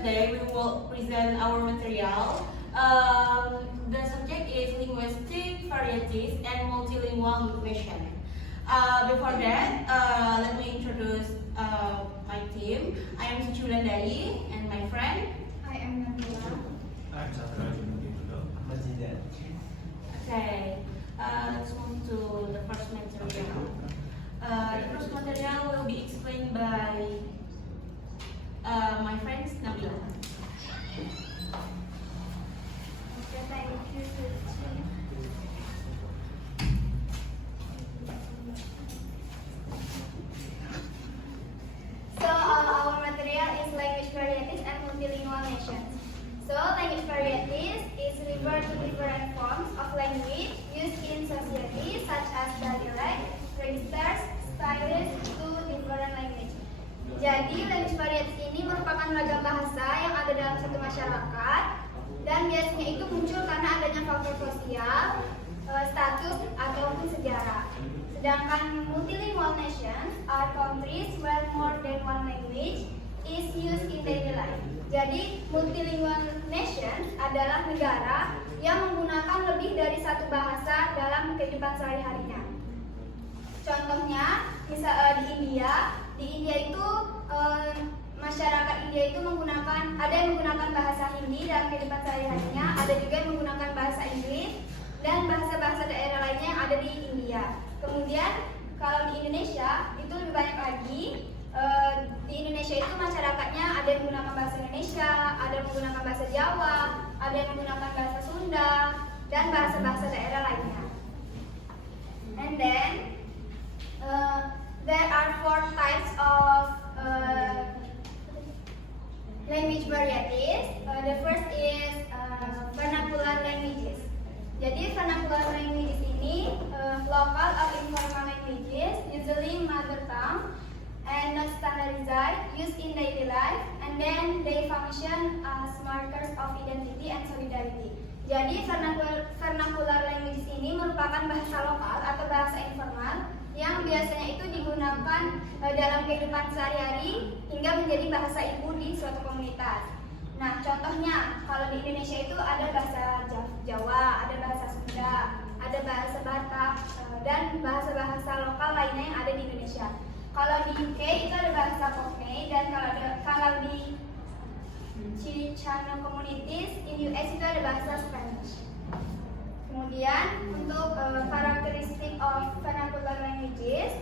today we will present our material. The subject is linguistic varieties and multilingual information. Before that, let me introduce my team. I am Ciculandai and my friend. I am Nabila. I'm Satra Ahmad. Okay, let's move to the first material. The first material will be explained by my friends Nabila. Okay, thank you, Suci. So, our material is language varieties and multilingual nations. So, language varieties is referred to different forms of language used in society, such as dialect, registers, styles to different language. Jadi, language varieties ini merupakan ragam bahasa yang ada dalam satu masyarakat dan biasanya itu muncul karena adanya faktor sosial, status, ataupun sejarah. Sedangkan multilingual nations are countries where more than one language is used in daily life. Jadi, multilingual nations adalah negara yang menggunakan lebih dari satu bahasa dalam kehidupan sehari-harinya. Contohnya, misal di India itu masyarakat India itu ada yang menggunakan bahasa Hindi dalam kehidupan sehari-harinya, ada juga yang menggunakan bahasa Inggris dan bahasa-bahasa daerah lainnya yang ada di India. Kemudian kalau di Indonesia itu lebih banyak lagi. Di Indonesia itu masyarakatnya ada yang menggunakan bahasa Indonesia, ada yang menggunakan bahasa Jawa, ada yang menggunakan bahasa Sunda dan bahasa-bahasa daerah lainnya. And then there are 4 types of language varieties. The first is vernacular languages. Jadi vernacular languages ini local or informal languages, usually mother tongue and not standardized, used in daily life, and then they function as markers of identity and solidarity. Jadi vernacular languages ini merupakan bahasa lokal atau bahasa informal yang biasanya itu digunakan dalam kehidupan sehari-hari hingga menjadi bahasa ibu di suatu komunitas. Nah, contohnya kalau di Indonesia itu ada bahasa Jawa, ada bahasa Sunda, ada bahasa Batak, dan bahasa-bahasa lokal lainnya yang ada di Indonesia. Kalau di UK itu ada bahasa Cockney, dan kalau di Chicano communities in US itu ada bahasa Spanish. Kemudian untuk karakteristik of vernacular languages,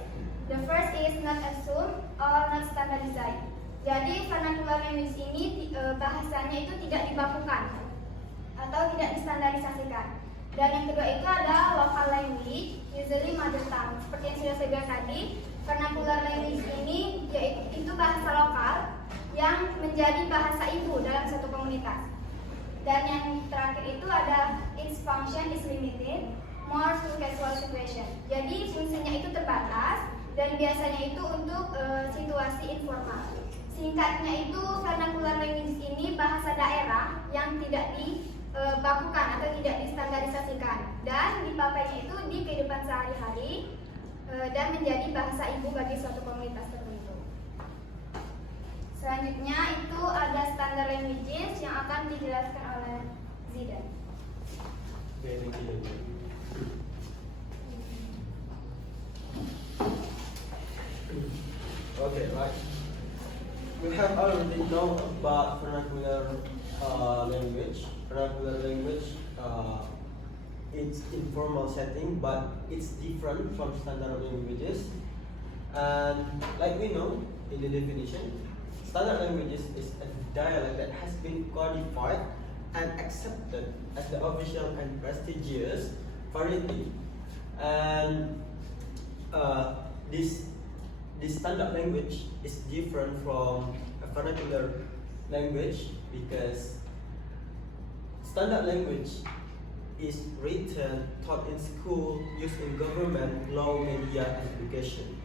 the first is not assumed or not standardized. Jadi vernacular language ini bahasanya itu tidak dibakukan atau tidak distandarisasikan. Dan yang kedua itu ada local language, usually mother tongue. Seperti yang sudah saya bilang tadi, vernacular language ini yaitu bahasa lokal yang menjadi bahasa ibu dalam satu komunitas. Dan yang terakhir itu ada its function is limited, more to casual situation. Jadi fungsinya itu terbatas dan biasanya itu untuk situasi informal. Singkatnya itu vernacular language ini bahasa daerah yang tidak dibakukan atau tidak distandarisasikan dan dipakainya itu di kehidupan sehari-hari dan menjadi bahasa ibu bagi suatu komunitas tertentu. Selanjutnya itu ada standar languages yang akan dijelaskan oleh Zidan. Okay, right. We have already known about vernacular language. Vernacular language, it's informal setting, but it's different from standard languages. And like we know in the definition, standard languages is a dialect that has been codified and accepted as the official and prestigious variety. And this standard language is different from a vernacular language because standard language is written, taught in school, used in government, law, media, and education.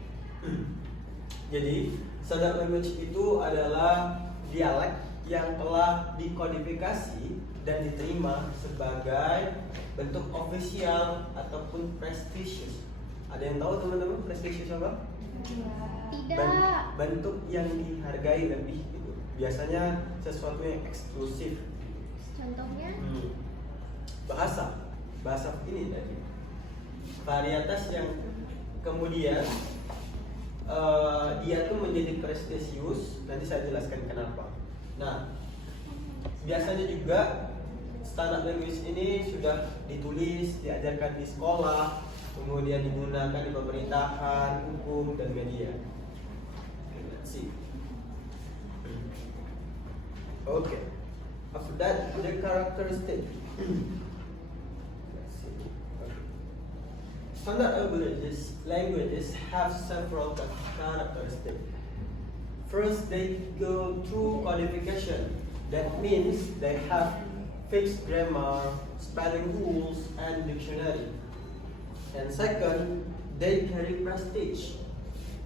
Jadi, standard language itu adalah dialek yang telah dikodifikasi dan diterima sebagai bentuk ofisial ataupun prestisius. Ada yang tahu teman-teman prestisius apa? Tidak. Bentuk yang dihargai lebih gitu. biasanya sesuatu yang eksklusif. Contohnya? Bahasa ini tadi varietas yang kemudian dia tuh menjadi prestisius. Nanti saya jelaskan kenapa. Nah, biasanya juga standar language ini sudah ditulis, diajarkan di sekolah, kemudian digunakan di pemerintahan, hukum, dan media. Let's see. Okay. After that, the characteristic. Let's see. Standard languages have several characteristics. First, they go through codification. That means they have fixed grammar, spelling rules, and dictionary. And second, they carry prestige.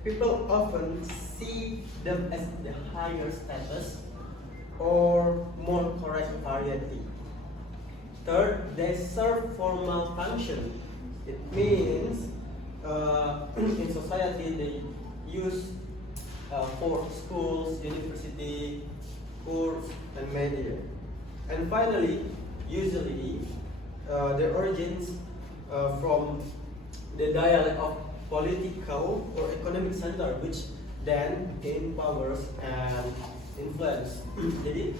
People often see them as the higher status or more correct variety. Third, they serve formal function. It means in society they use for schools, university, courts, and media. And finally, usually their origins from the dialect of political or economic center, which then gain powers and influence. Jadi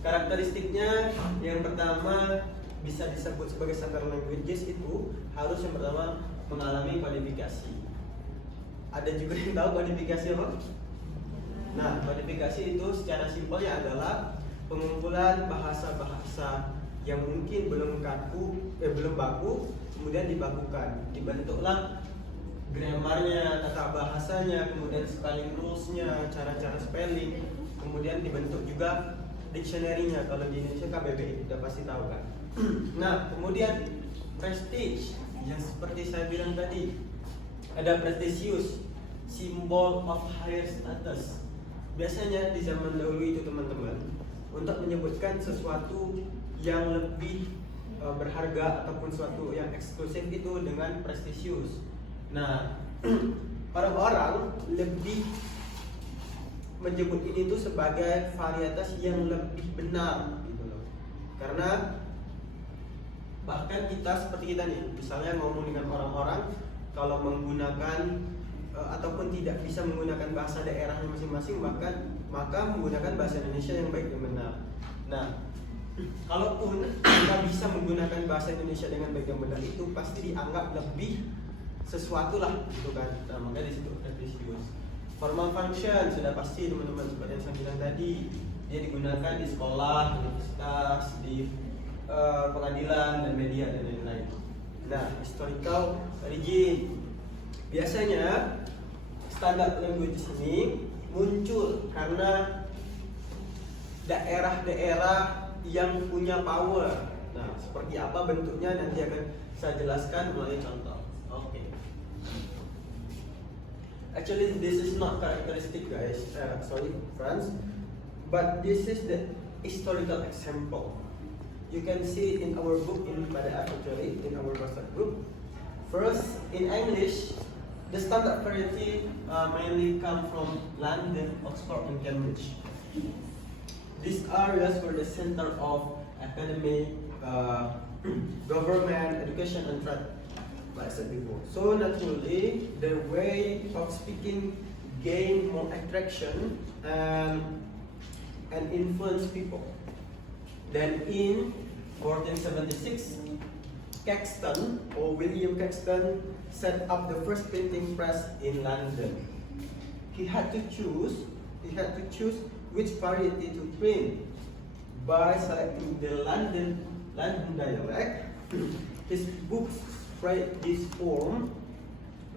karakteristiknya yang pertama bisa disebut sebagai standard languages itu harus yang pertama mengalami kodifikasi. Ada juga yang tahu kodifikasi apa? Nah, kodifikasi itu secara simpelnya adalah pengumpulan bahasa-bahasa yang mungkin belum baku, kemudian dibakukan. Dibentuklah grammarnya, tata bahasanya, kemudian spelling rules-nya, cara-cara spelling, kemudian dibentuk juga dictionary-nya. Kalau di Indonesia KBBI udah pasti tahu kan. Nah, kemudian prestige yang seperti saya bilang tadi, ada prestisius, simbol of higher status. Biasanya di zaman dahulu itu teman-teman, untuk menyebutkan sesuatu yang lebih berharga ataupun sesuatu yang eksklusif itu dengan prestisius. Nah, orang-orang lebih menyebut ini tuh sebagai varietas yang lebih benar gitu loh. Karena bahkan kita seperti kita nih, misalnya ngomong dengan orang-orang, kalau menggunakan ataupun tidak bisa menggunakan bahasa daerahnya masing-masing, maka menggunakan bahasa Indonesia yang baik dan benar. Nah, kalaupun kita bisa menggunakan bahasa Indonesia dengan baik dan benar, itu pasti dianggap lebih sesuatu lah gitu kan. Nah, maka disebut prestisius. Formal function sudah pasti teman-teman, seperti yang saya bilang tadi, dia digunakan di sekolah, universitas, di pengadilan dan media dan lain-lain. Nah, historical origin. Biasanya standard language ini muncul karena daerah-daerah yang punya power. Nah, seperti apa bentuknya nanti akan saya jelaskan melalui contoh. Oke. Actually, this is not characteristic, guys. Sorry, friends. But this is the historical example. You can see it in our book in PDF, actually, in our WhatsApp group. First, in English, the standard variety mainly come from London, Oxford, and Cambridge. These areas were the center of academic, government, education, and trade, like I said before. So naturally, the way of speaking gained more attraction and influence people. Then in 1476, Caxton or William Caxton set up the first printing press in London. He had to choose which variety to print. By selecting the London dialect, his books spread this form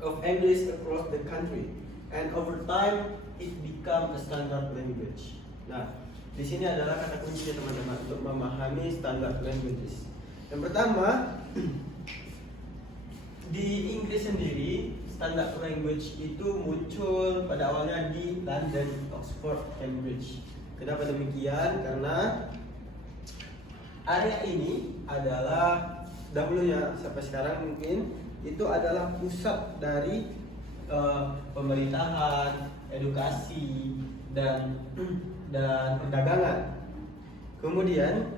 of English across the country, and over time it became a standard language. Nah, di sini adalah kata kuncinya teman-teman untuk memahami standard languages. Yang pertama, di Inggris sendiri standard language itu muncul pada awalnya di London, Oxford, Cambridge. Kenapa demikian? Karena area ini adalah dahulunya sampai sekarang mungkin itu adalah pusat dari pemerintahan, edukasi, dan perdagangan. Kemudian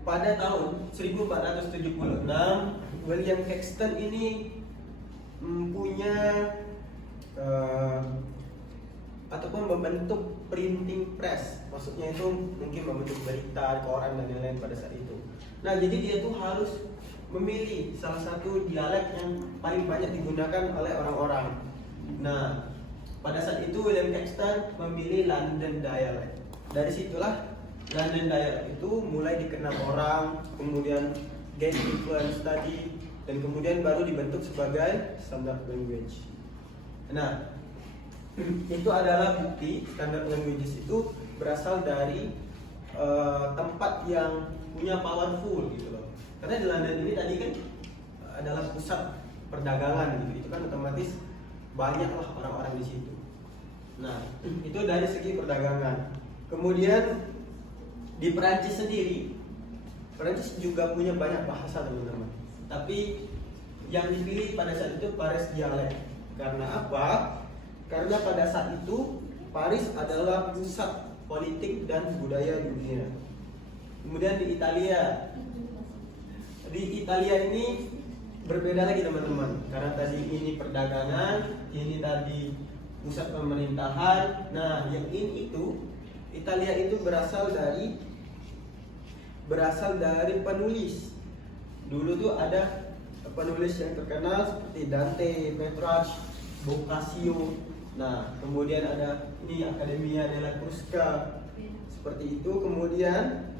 pada tahun 1476 William Caxton ini punya ataupun membentuk printing press, maksudnya itu mungkin membentuk berita, koran dan lain-lain pada saat itu. Nah, jadi dia tuh harus memilih salah satu dialek yang paling banyak digunakan oleh orang-orang. Nah, pada saat itu William Caxton memilih London dialect. Dari situlah London dialect itu mulai dikenal orang, kemudian gain influence tadi, dan kemudian baru dibentuk sebagai standard language. Nah, itu adalah bukti standard languages itu berasal dari tempat yang punya powerful gitu loh. Karena di London ini tadi kan adalah pusat perdagangan gitu, itu kan otomatis banyaklah orang-orang di situ. Nah, itu dari segi perdagangan. Kemudian di Perancis sendiri, Perancis juga punya banyak bahasa teman-teman. Tapi yang dipilih pada saat itu Paris dialect. Karena apa? Karena pada saat itu Paris adalah pusat politik dan budaya dunia. Kemudian di Italia ini berbeda lagi teman-teman. Karena tadi ini perdagangan, ini tadi pusat pemerintahan. Nah, yang ini itu Italia itu berasal dari penulis. Dulu tuh ada penulis yang terkenal seperti Dante, Petrarch, Boccaccio. Nah, kemudian ada ini Accademia della Crusca. Seperti itu. Kemudian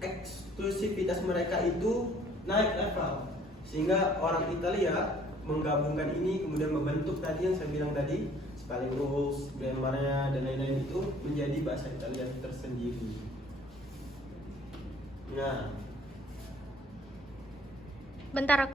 eksklusivitas mereka itu naik level, sehingga orang Italia menggabungkan ini, kemudian membentuk tadi yang saya bilang tadi, spelling rules, grammarnya dan lain-lain itu menjadi bahasa Italia tersendiri. Nah, Bentar.